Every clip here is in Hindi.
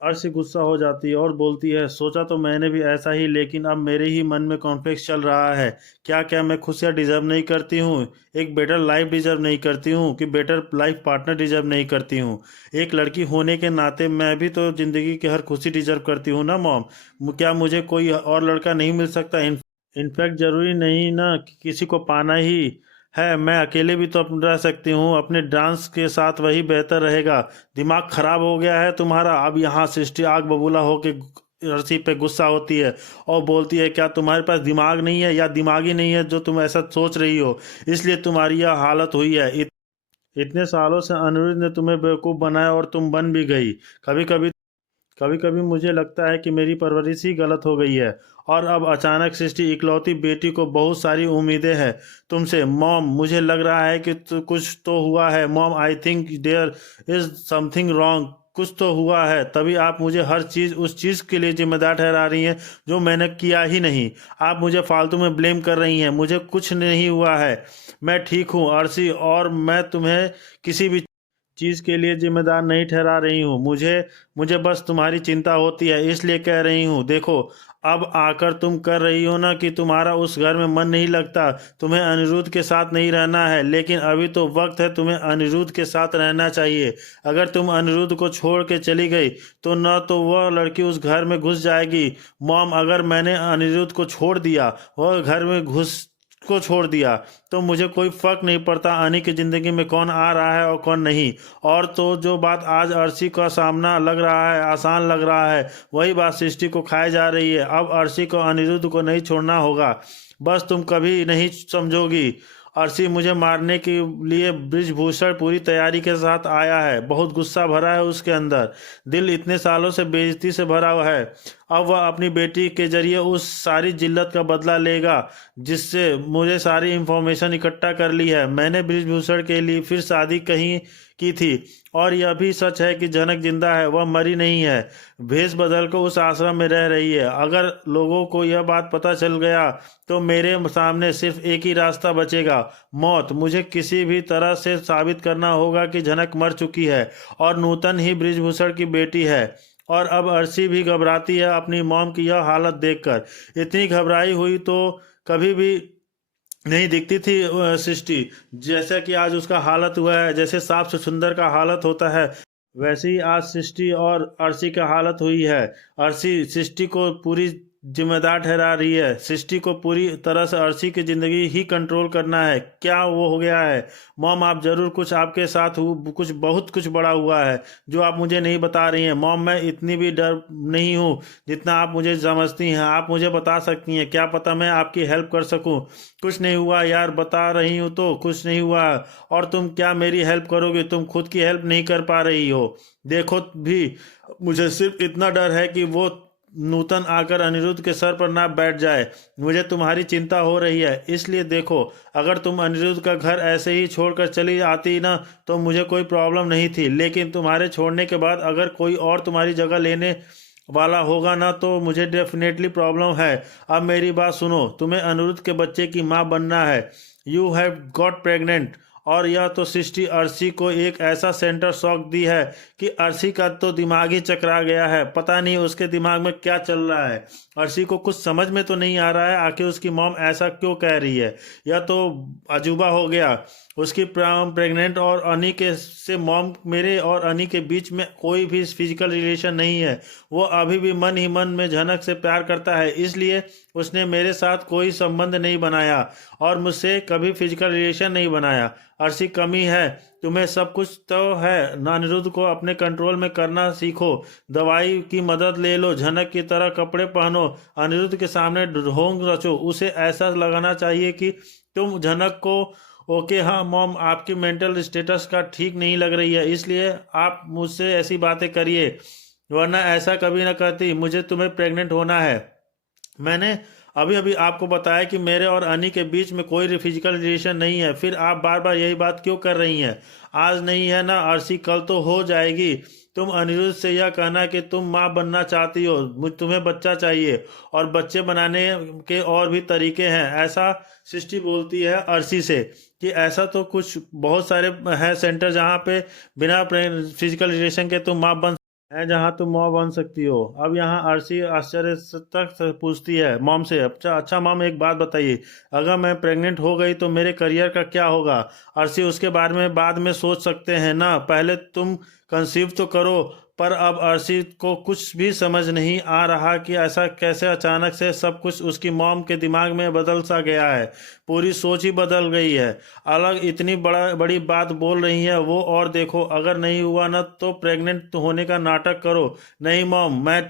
अर्शी गुस्सा हो जाती है और बोलती है, सोचा तो मैंने भी ऐसा ही, लेकिन अब मेरे ही मन में कॉन्फ्लिक्ट चल रहा है। क्या क्या मैं खुशियाँ डिजर्व नहीं करती हूँ? एक बेटर लाइफ डिजर्व नहीं करती हूँ कि बेटर लाइफ पार्टनर डिजर्व नहीं करती हूँ? एक लड़की होने के नाते मैं भी तो जिंदगी की हर खुशी डिजर्व करती हूँ ना मॉम। क्या मुझे कोई और लड़का नहीं मिल सकता? इनफैक्ट जरूरी नहीं ना कि किसी को पाना ही है, मैं अकेले भी तो रह सकती हूँ। अपने डांस के साथ वही बेहतर रहेगा। दिमाग खराब हो गया है तुम्हारा? अब यहाँ सृष्टि आग बबूला होके अर्शी पे गुस्सा होती है और बोलती है, क्या तुम्हारे पास दिमाग नहीं है या दिमाग ही नहीं है जो तुम ऐसा सोच रही हो? इसलिए तुम्हारी यह हालत हुई है। इतने सालों से अनिरुद्ध ने तुम्हें बेवकूफ़ बनाया और तुम बन भी गई। कभी कभी कभी कभी मुझे लगता है कि मेरी परवरिश ही गलत हो गई है और अब अचानक सृष्टि इकलौती बेटी को बहुत सारी उम्मीदें हैं तुमसे। मॉम, मुझे लग रहा है कि कुछ तो हुआ है। Mom, I think there is something wrong. कुछ तो हुआ है, तभी आप मुझे हर चीज़ उस चीज़ के लिए जिम्मेदार ठहरा रही हैं जो मैंने किया ही नहीं। आप मुझे फालतू में ब्लेम कर रही हैं। मुझे कुछ नहीं हुआ है, मैं ठीक हूँ अर्शी, और मैं तुम्हें किसी भी चीज़ के लिए जिम्मेदार नहीं ठहरा रही हूँ। मुझे मुझे बस तुम्हारी चिंता होती है, इसलिए कह रही हूँ। देखो, अब आकर तुम कर रही हो ना कि तुम्हारा उस घर में मन नहीं लगता, तुम्हें अनिरुद्ध के साथ नहीं रहना है, लेकिन अभी तो वक्त है, तुम्हें अनिरुद्ध के साथ रहना चाहिए। अगर तुम अनिरुद्ध को छोड़ के चली गई तो न तो वह लड़की उस घर में घुस जाएगी। मॉम, अगर मैंने अनिरुद्ध को छोड़ दिया, वह घर में घुस को छोड़ दिया, तो मुझे कोई फर्क नहीं पड़ता अनी की ज़िंदगी में कौन आ रहा है और कौन नहीं। और तो जो बात आज अर्शी का सामना लग रहा है, आसान लग रहा है, वही बात सृष्टि को खाई जा रही है। अब अर्शी को अनिरुद्ध को नहीं छोड़ना होगा। बस तुम कभी नहीं समझोगी। अर्शी मुझे मारने के लिए ब्रिजभूषण पूरी तैयारी के साथ आया है। बहुत गुस्सा भरा है उसके अंदर। दिल इतने सालों से बेइज्जती से भरा हुआ है। अब वह अपनी बेटी के जरिए उस सारी जिल्लत का बदला लेगा जिससे मुझे सारी इंफॉर्मेशन इकट्ठा कर ली है। मैंने ब्रिजभूषण के लिए फिर शादी कहीं की थी, और यह भी सच है कि जनक जिंदा है, वह मरी नहीं है। भेष बदल कर उस आश्रम में रह रही है। अगर लोगों को यह बात पता चल गया तो मेरे सामने सिर्फ एक ही रास्ता बचेगा, मौत। मुझे किसी भी तरह से साबित करना होगा कि जनक मर चुकी है और नूतन ही ब्रिजभूषण की बेटी है। और अब अर्शी भी घबराती है अपनी मॉम की यह हालत देखकर। इतनी घबराई हुई तो कभी भी नहीं दिखती थी सृष्टि। जैसा कि आज उसका हालत हुआ है, जैसे सांप से सुंदर का हालत होता है, वैसे ही आज सृष्टि और अर्शी का हालत हुई है। अर्शी सृष्टि को पूरी जिम्मेदार ठहरा रही है। सृष्टि को पूरी तरह से अर्शी की जिंदगी ही कंट्रोल करना है। क्या वो हो गया है? मॉम, आप जरूर कुछ आपके साथ कुछ बहुत कुछ बड़ा हुआ है जो आप मुझे नहीं बता रही हैं। मॉम, मैं इतनी भी डर नहीं हूँ जितना आप मुझे समझती हैं। आप मुझे बता सकती हैं, क्या पता मैं आपकी हेल्प कर सकूं। कुछ नहीं हुआ यार, बता रही हूँ तो कुछ नहीं हुआ। और तुम क्या मेरी हेल्प करोगे? तुम खुद की हेल्प नहीं कर पा रही हो। देखो भी, मुझे सिर्फ इतना डर है कि वो नूतन आकर अनिरुद्ध के सर पर ना बैठ जाए। मुझे तुम्हारी चिंता हो रही है, इसलिए देखो, अगर तुम अनिरुद्ध का घर ऐसे ही छोड़कर चली आती ना तो मुझे कोई प्रॉब्लम नहीं थी, लेकिन तुम्हारे छोड़ने के बाद अगर कोई और तुम्हारी जगह लेने वाला होगा ना तो मुझे डेफिनेटली प्रॉब्लम है। अब मेरी बात सुनो, तुम्हें अनिरुद्ध के बच्चे की माँ बनना है। You have got pregnant. और यह तो सृष्टि अर्शी को एक ऐसा सेंटर शॉक दी है कि अर्शी का तो दिमाग ही चकरा गया है। पता नहीं उसके दिमाग में क्या चल रहा है। अर्शी को कुछ समझ में तो नहीं आ रहा है आखिर उसकी मॉम ऐसा क्यों कह रही है। यह तो अजूबा हो गया। उसकी प्रेग्नेंट और अनी के से मॉम, मेरे और अनी के बीच में कोई भी फिजिकल रिलेशन नहीं है। वो अभी भी मन ही मन में झनक से प्यार करता है, इसलिए उसने मेरे साथ कोई संबंध नहीं बनाया और मुझसे कभी फिजिकल रिलेशन नहीं बनाया। अर्शी, कमी है तुम्हें, सब कुछ तो है। अनिरुद्ध को अपने कंट्रोल में करना सीखो। दवाई की मदद ले लो, झनक की तरह कपड़े पहनो, अनिरुद्ध के सामने ढोंग रचो। उसे ऐसा लगाना चाहिए कि तुम झनक को ओके, हाँ मॉम, आपकी मेंटल स्टेटस का ठीक नहीं लग रही है, इसलिए आप मुझसे ऐसी बातें करिए, वरना ऐसा कभी ना करती। मुझे तुम्हें प्रेग्नेंट होना है। मैंने अभी अभी आपको बताया कि मेरे और अनी के बीच में कोई फिजिकल रिलेशन नहीं है, फिर आप बार बार यही बात क्यों कर रही हैं? आज नहीं है ना अर्शी, कल तो हो जाएगी। तुम अनिरुद्ध से यह कहना कि तुम माँ बनना चाहती हो, तुम्हें बच्चा चाहिए, और बच्चे बनाने के और भी तरीके हैं, ऐसा सृष्टि बोलती है अर्शी से कि ऐसा तो कुछ बहुत सारे हैं सेंटर जहाँ पे बिना फिजिकल रिलेशन के तुम माँ बन है जहाँ तुम माँ बन सकती हो। अब यहाँ अर्शी आश्चर्य तक से पूछती है मॉम से, अच्छा अच्छा मॉम एक बात बताइए, अगर मैं प्रेग्नेंट हो गई तो मेरे करियर का क्या होगा। अर्शी उसके बारे में बाद में सोच सकते हैं ना, पहले तुम कंसीव तो करो। पर अब अर्शी को कुछ भी समझ नहीं आ रहा कि ऐसा कैसे अचानक से सब कुछ उसकी मॉम के दिमाग में बदल सा गया है। पूरी सोच ही बदल गई है। अलग इतनी बड़ा बड़ी बात बोल रही है वो, और देखो अगर नहीं हुआ ना तो प्रेग्नेंट होने का नाटक करो। नहीं मॉम, मैं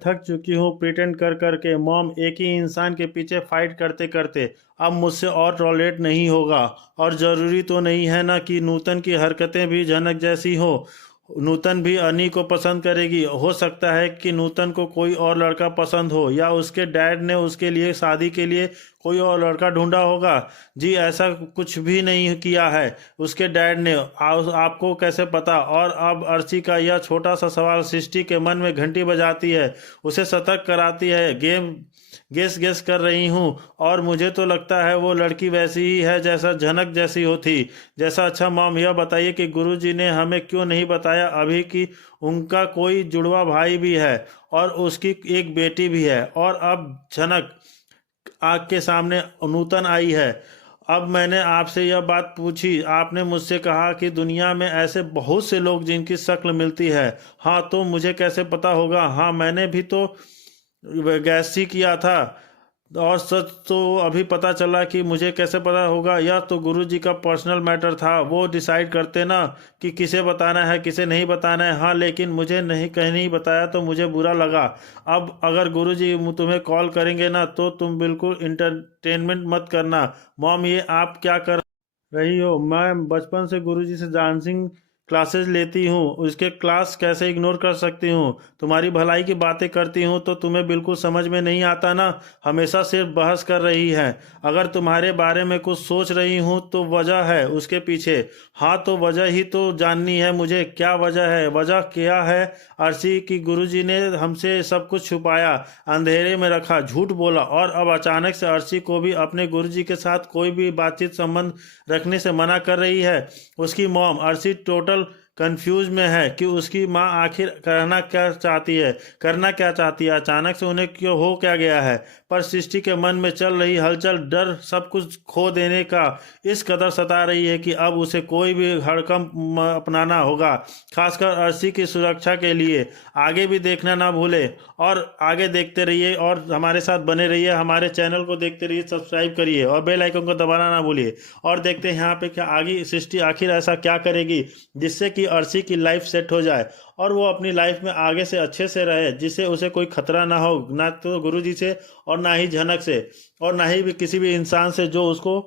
थक चुकी हूँ प्रिटेंड कर करके। मॉम, एक ही इंसान के पीछे फाइट करते करते अब मुझसे और टॉलरेट नहीं होगा। और ज़रूरी तो नहीं है ना कि नूतन की हरकतें भी जनक जैसी हो। नूतन भी अनी को पसंद करेगी। हो सकता है कि नूतन को कोई और लड़का पसंद हो, या उसके डैड ने उसके लिए शादी के लिए कोई और लड़का ढूंढा होगा। जी ऐसा कुछ भी नहीं किया है उसके डैड ने। आपको कैसे पता। और अब अर्शी का यह छोटा सा सवाल सृष्टि के मन में घंटी बजाती है, उसे सतर्क कराती है। गेस गेस कर रही हूँ, और मुझे तो लगता है वो लड़की वैसी ही है जैसा जनक जैसी होती। जैसा। अच्छा मॉम, यह बताइए कि गुरुजी ने हमें क्यों नहीं बताया अभी कि उनका कोई जुड़वा भाई भी है और उसकी एक बेटी भी है। और अब जनक आग के सामने नूतन आई है। अब मैंने आपसे यह बात पूछी, आपने मुझसे कहा कि दुनिया में ऐसे बहुत से लोग जिनकी शक्ल मिलती है। हाँ तो मुझे कैसे पता होगा। हाँ मैंने भी तो गैस ही किया था। और सच तो अभी पता चला कि मुझे कैसे पता होगा। यह तो गुरुजी का पर्सनल मैटर था, वो डिसाइड करते ना कि किसे बताना है किसे नहीं बताना है। हाँ लेकिन मुझे नहीं कहीं नहीं बताया तो मुझे बुरा लगा। अब अगर गुरुजी तुम्हें कॉल करेंगे ना तो तुम बिल्कुल इंटरटेनमेंट मत करना। मॉम, ये आप क्या कर रही हो। मैं बचपन से गुरुजी से डांसिंग क्लासेस लेती हूँ, उसके क्लास कैसे इग्नोर कर सकती हूँ। तुम्हारी भलाई की बातें करती हूँ तो तुम्हें बिल्कुल समझ में नहीं आता ना। हमेशा सिर्फ बहस कर रही है। अगर तुम्हारे बारे में कुछ सोच रही हूँ तो वजह है उसके पीछे। हाँ तो वजह ही तो जाननी है मुझे, क्या वजह है। वजह क्या है अर्शी की गुरुजी ने हमसे सब कुछ छुपाया, अंधेरे में रखा, झूठ बोला, और अब अचानक से अर्शी को भी अपने गुरुजी के साथ कोई भी बातचीत संबंध रखने से मना कर रही है। उसकी मॉम। अर्शी टोटल कंफ्यूज में है कि उसकी माँ आखिर करना क्या चाहती है। अचानक से उन्हें क्यों हो क्या गया है। पर सृष्टि के मन में चल रही हलचल, डर सब कुछ खो देने का इस कदर सता रही है कि अब उसे कोई भी हड़कंप अपनाना होगा, खासकर अर्शी की सुरक्षा के लिए। आगे भी देखना ना भूले, और आगे देखते रहिए और हमारे साथ बने रहिए। हमारे चैनल को देखते रहिए, सब्सक्राइब करिए और बेल आइकन को दबाना ना भूलिए। और देखते हैं यहाँ पे क्या आगे सृष्टि आखिर ऐसा क्या करेगी जिससे कि अर्शी की लाइफ सेट हो जाए और वो अपनी लाइफ में आगे से अच्छे से रहे, जिससे उसे कोई खतरा ना हो, ना तो गुरुजी से और ना ही झनक से और ना ही भी किसी भी इंसान से जो उसको